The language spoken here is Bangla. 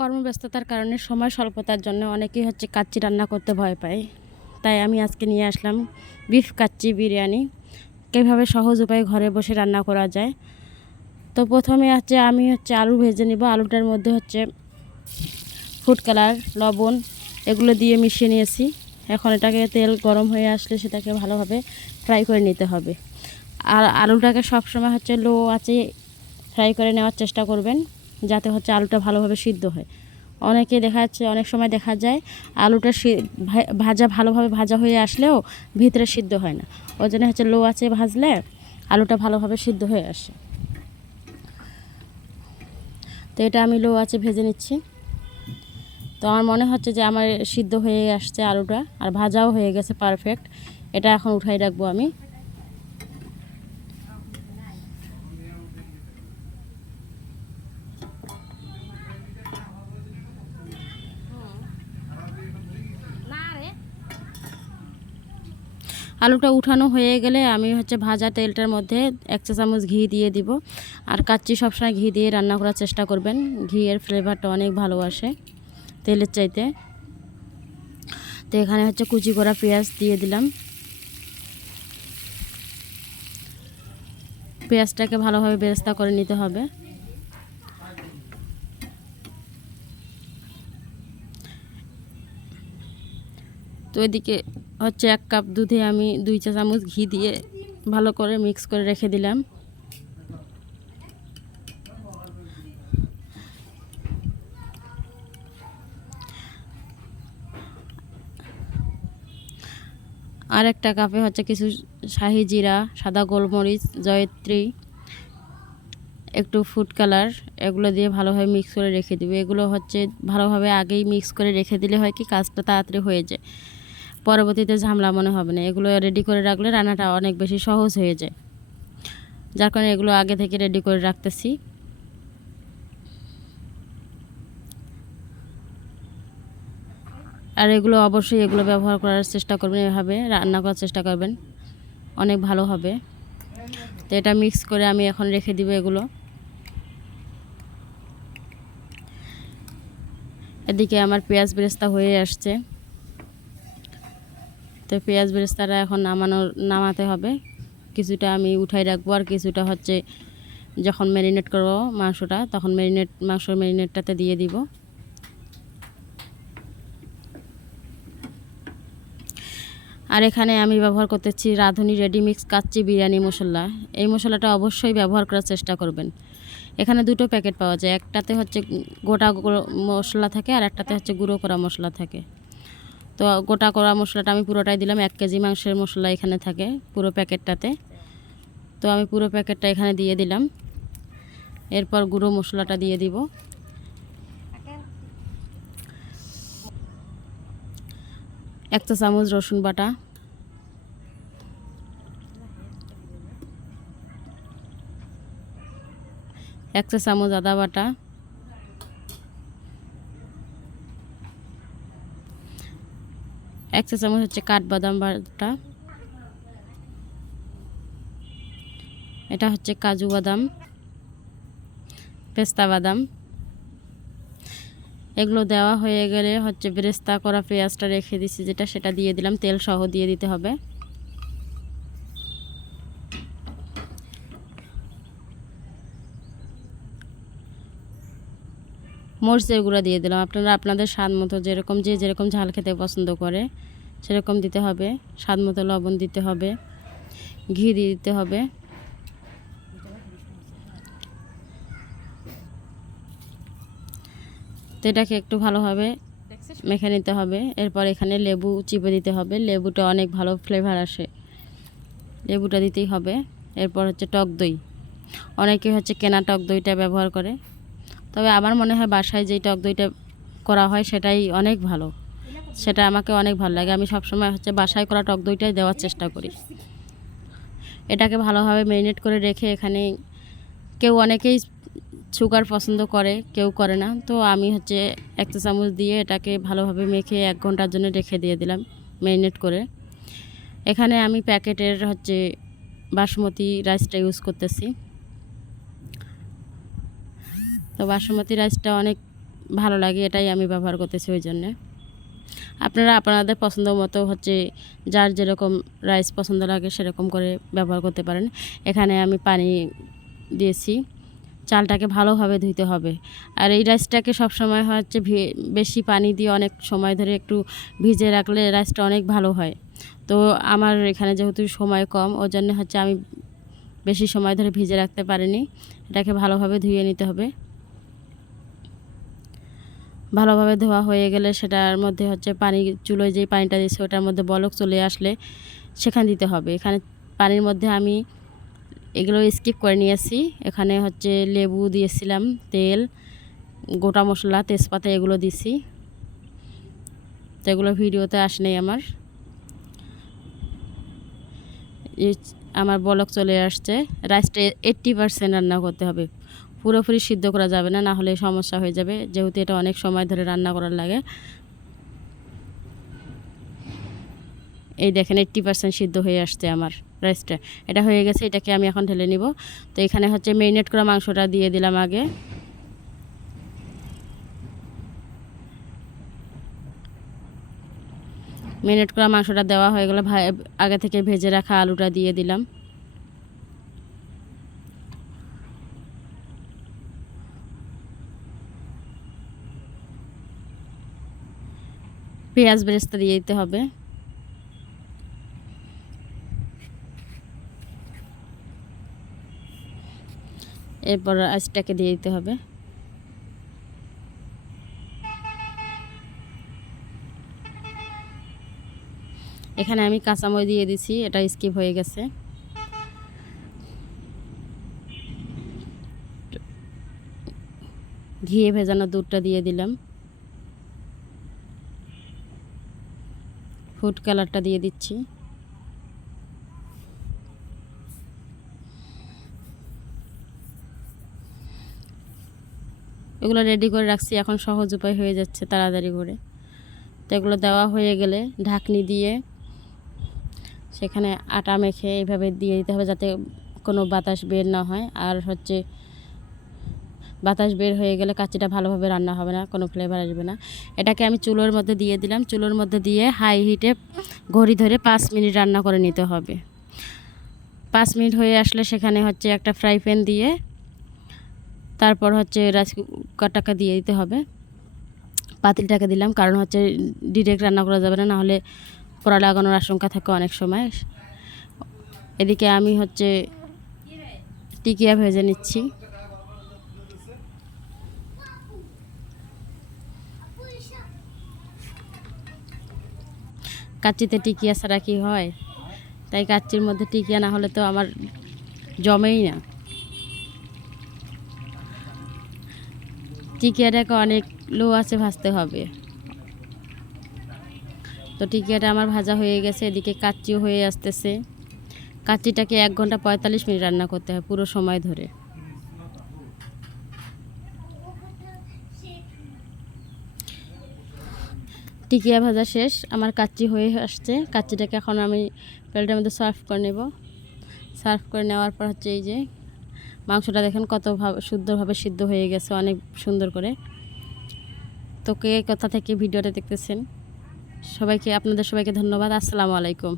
কর্মব্যস্ততার কারণে সময় স্বল্পতার জন্য অনেকেই হচ্ছে কাচ্চি রান্না করতে ভয় পায়। তাই আমি আজকে নিয়ে আসলাম বিফ কাচ্চি বিরিয়ানি। কীভাবে সহজ উপায়ে ঘরে বসে রান্না করা যায়? তো প্রথমে হচ্ছে আমি হচ্ছে আলু ভেজে নিব। আলুটার মধ্যে হচ্ছে ফুড কালার লবণ এগুলো দিয়ে মিশিয়ে নিয়েছি। এখন এটাকে তেল গরম হয়ে আসলে সেটাকে ভালোভাবে ফ্রাই করে নিতে হবে। আর আলুটাকে সবসময় হচ্ছে লো আছে ফ্রাই করে নেওয়ার চেষ্টা করবেন। যাতে হচ্ছে আলুটা ভালোভাবে সিদ্ধ হয়। অনেকে দেখা যাচ্ছে, অনেক সময় দেখা যায় আলুটা ভাজা ভালোভাবে ভাজা হয়ে আসলেও ভিতরে সিদ্ধ হয় না। ওই জন্য হচ্ছে লো আছে ভাজলে আলুটা ভালোভাবে সিদ্ধ হয়ে আসে। তো এটা আমি লো আছে ভেজে নিচ্ছি। তো আমার মনে হচ্ছে যে আমার সিদ্ধ হয়ে আসছে আলুটা, আর ভাজাও হয়ে গেছে পারফেক্ট এটা এখন উঠাই রাখব আমি। আলুটা উঠানো হয়ে গেলে আমি হচ্ছে ভাজা তেলটার মধ্যে এক চা চামচ ঘি দিয়ে দিব। আর কাচ্চি সবসময় ঘি দিয়ে রান্না করার চেষ্টা করবেন। ঘিয়ের ফ্লেভারটা অনেক ভালো আসে তেলের চাইতে। তো এখানে হচ্ছে কুচি করা পেঁয়াজ দিয়ে দিলাম। পেঁয়াজটাকে ভালোভাবে বেরেস্তা করে নিতে হবে। তো এদিকে হচ্ছে এক কাপ দুধে আমি দুই চা চামচ ঘি দিয়ে ভালো করে মিক্স করে রেখে দিলাম। আর একটা কাপে হচ্ছে কিছু শাহি জিরা, সাদা গোলমরিচ, জয়ত্রী, একটু ফুড কালার এগুলো দিয়ে ভালোভাবে মিক্স করে রেখে দিবে। এগুলো হচ্ছে ভালোভাবে আগেই মিক্স করে রেখে দিলে হয় কি, কাজটা তাড়াতাড়ি হয়ে যায়। পরবর্তীতে ঝামেলা মনে হবে না। এগুলো রেডি করে রাখলে রান্নাটা অনেক বেশি সহজ হয়ে যায়। যার কারণে এগুলো আগে থেকে রেডি করে রাখতেছি। আর এগুলো অবশ্যই এগুলো ব্যবহার করার চেষ্টা করবেন, এভাবে রান্না করার চেষ্টা করবেন। অনেক ভালো হবে। তো এটা মিক্স করে আমি এখন রেখে দিব এগুলো। এদিকে আমার পেঁয়াজ বেরেস্তা হয়ে আসছে। তো পেঁয়াজ বেরেস্তাটা এখন নামানো নামাতে হবে। কিছুটা আমি উঠাই রাখব আর কিছুটা হচ্ছে যখন ম্যারিনেট করব মাংসটা, তখন ম্যারিনেট মাংসর ম্যারিনেটটাতে দিয়ে দিব। আর এখানে আমি ব্যবহার করতেছি রাঁধুনি রেডিমিক্স কাচ্চি বিরিয়ানি মশলা। এই মশলাটা অবশ্যই ব্যবহার করার চেষ্টা করবেন। এখানে দুটো প্যাকেট পাওয়া যায়। একটাতে হচ্ছে গোটা মশলা থাকে আর একটাতে হচ্ছে গুঁড়ো করা মশলা থাকে। তো গোটা করা মশলাটা আমি পুরোটাই দিলাম, এক কেজি মাংসের মশলা এখানে থাকে পুরো প্যাকেটটাতে। তো আমি পুরো প্যাকেটটা এখানে দিয়ে দিলাম। এরপর গুঁড়ো মশলাটা দিয়ে দিব। এক চা চামচ রসুন বাটা। এক চা চামচ আদা বাটা। এক চা চামচ হচ্ছে কাঠবাদাম বাটা এটা হচ্ছে কাজু বাদাম, পেস্তা বাদাম। এগুলো দেওয়া হয়ে গেলে হচ্ছে বেরেস্তা করা পেঁয়াজটা রেখে দিছি, যেটা সেটা দিয়ে দিলাম, তেল সহ দিয়ে দিতে হবে। মরিচের গুঁড়া দিয়ে দিলাম। আপনারা আপনাদের স্বাদ মতো যেরকম যে যেরকম ঝাল খেতে পছন্দ করে, সেরকম দিতে হবে। স্বাদ মতো লবণ দিতে হবে, ঘি দিয়ে দিতে হবে। তো এটাকে একটু ভালোভাবে মেখে নিতে হবে। এরপর এখানে লেবু চিপে দিতে হবে। লেবুটা অনেক ভালো ফ্লেভার আসে। লেবুটা দিতেই হবে। এরপর হচ্ছে টক দই। অনেকে হচ্ছে কেনা টক দইটা ব্যবহার করে। তবে আমার মনে হয় বাসায় যেই টক দইটা করা হয় সেটাই অনেক ভালো। সেটা আমাকে অনেক ভালো লাগে। আমি সবসময় হচ্ছে বাসায় করা টক দইটাই দেওয়ার চেষ্টা করি। এটাকে ভালোভাবে ম্যারিনেট করে রেখে এখানে কেউ অনেকেই সুগার পছন্দ করে, কেউ করে না। তো আমি হচ্ছে এক চামচ দিয়ে এটাকে ভালোভাবে মেখে এক ঘণ্টার জন্য রেখে দিয়ে দিলাম ম্যারিনেট করে। এখানে আমি প্যাকেটের হচ্ছে বাসমতি রাইসটা ইউজ করতেছি। তো বাসমতি রাইসটা অনেক ভালো লাগে, এটাই আমি ব্যবহার করতেছি ওই জন্যে। আপনারা আপনাদের পছন্দ মতো হচ্ছে যার যেরকম রাইস পছন্দ লাগে সেরকম করে ব্যবহার করতে পারেন। এখানে আমি পানি দিয়েছি, চালটাকে ভালোভাবে ধুইতে হবে। আর এই রাইসটাকে সবসময় হচ্ছে বেশি পানি দিয়ে অনেক সময় ধরে একটু ভিজে রাখলে রাইসটা অনেক ভালো হয়। তো আমার এখানে যেহেতু সময় কম ওর জন্য হচ্ছে আমি বেশি সময় ধরে ভিজে রাখতে পারিনি। এটাকে ভালোভাবে ধুয়ে নিতে হবে। ভালোভাবে ধোয়া হয়ে গেলে সেটার মধ্যে হচ্ছে পানি চুলোয় যেই পানিটা দিয়েছে ওটার মধ্যে বলক চলে আসলে সেখানে দিতে হবে। এখানে পানির মধ্যে আমি এগুলো স্কিপ করে নিয়েছি। এখানে হচ্ছে লেবু দিয়েছিলাম, তেল, গোটা মশলা, তেজপাতা এগুলো দিছি। তো এগুলো ভিডিওতে আসে আসেনি আমার। আমার বলক চলে আসছে। রাইসটা এইট্টি পারসেন্ট রান্না করতে হবে। পুরোপুরি সিদ্ধ করা যাবে না না হলে সমস্যা হয়ে যাবে। যেহেতু এটা অনেক সময় ধরে রান্না করার লাগে। এই দেখেন এইট্টি পার্সেন্ট সিদ্ধ হয়ে আসছে আমার রাইসটা এটা হয়ে গেছে, এটাকে আমি এখন ঢেলে নিব। তো এখানে হচ্ছে মেরিনেট করা মাংসটা দিয়ে দিলাম আগে। মেরিনেট করা মাংসটা দেওয়া হয়ে গেলে আগে থেকে ভেজে রাখা আলুটা দিয়ে দিলাম। পেঁয়াজ বেরেস্তা দিয়ে দিতে হবে। এরপর আইসটাকে দিয়ে দিতে হবে। এখানে আমি কাঁচাময় দিয়ে দিছি, এটা স্কিপ হয়ে গেছে। ঘিয়ে ভেজানো দুধটা দিয়ে দিলাম। ফুড কালারটা দিয়ে দিচ্ছি। এগুলো রেডি করে রাখছি, এখন সহজ উপায় হয়ে যাচ্ছে তাড়াতাড়ি করে। তো এগুলো দেওয়া হয়ে গেলে ঢাকনি দিয়ে সেখানে আটা মেখে এইভাবে দিয়ে দিতে হবে যাতে কোনো বাতাস বের না হয়। আর হচ্ছে বাতাস বের হয়ে গেলে কাচিটা ভালোভাবে রান্না হবে না, কোনো ফ্লেভার আসবে না। এটাকে আমি চুলোর মধ্যে দিয়ে দিলাম। চুলোর মধ্যে দিয়ে হাই হিটে ঘড়ি ধরে পাঁচ মিনিট রান্না করে নিতে হবে। পাঁচ মিনিট হয়ে আসলে সেখানে হচ্ছে একটা ফ্রাই প্যান দিয়ে তারপর হচ্ছে রাইস কুকারটাকে দিয়ে দিতে হবে। পাতিলটাকে দিলাম, কারণ হচ্ছে ডিরেক্ট রান্না করা যাবে না, নাহলে পোড়া লাগানোর আশঙ্কা থাকে অনেক সময়। এদিকে আমি হচ্ছে টিকিয়া ভেজে নিচ্ছি। কাচ্চিতে টিকিয়া ছাড়া কি হয়? তাই কাচ্চির মধ্যে টিকিয়া না হলে তো আমার জমেই না। টিকিয়াটাকে অনেক লো আছে ভাজতে হবে। তো টিকিয়াটা আমার ভাজা হয়ে গেছে, এদিকে কাচ্চিও হয়ে আসতেছে। কাচ্চিটাকে এক ঘণ্টা পঁয়তাল্লিশ মিনিট রান্না করতে হয় পুরো সময় ধরে। টিকিয়া ভাজা শেষ। আমার কাচ্চি হয়ে আসছে। কাচ্চিটাকে এখন আমি প্লেটের মধ্যে সার্ভ করে নেব। সার্ভ করে নেওয়ার পর হচ্ছে এই যে মাংসটা দেখেন কত ভাবে শুদ্ধভাবে সিদ্ধ হয়ে গেছে, অনেক সুন্দর করে। তোকে কোথা থেকে ভিডিওটা দেখতেছেন? সবাইকে আপনাদের সবাইকে ধন্যবাদ। আসসালামু আলাইকুম।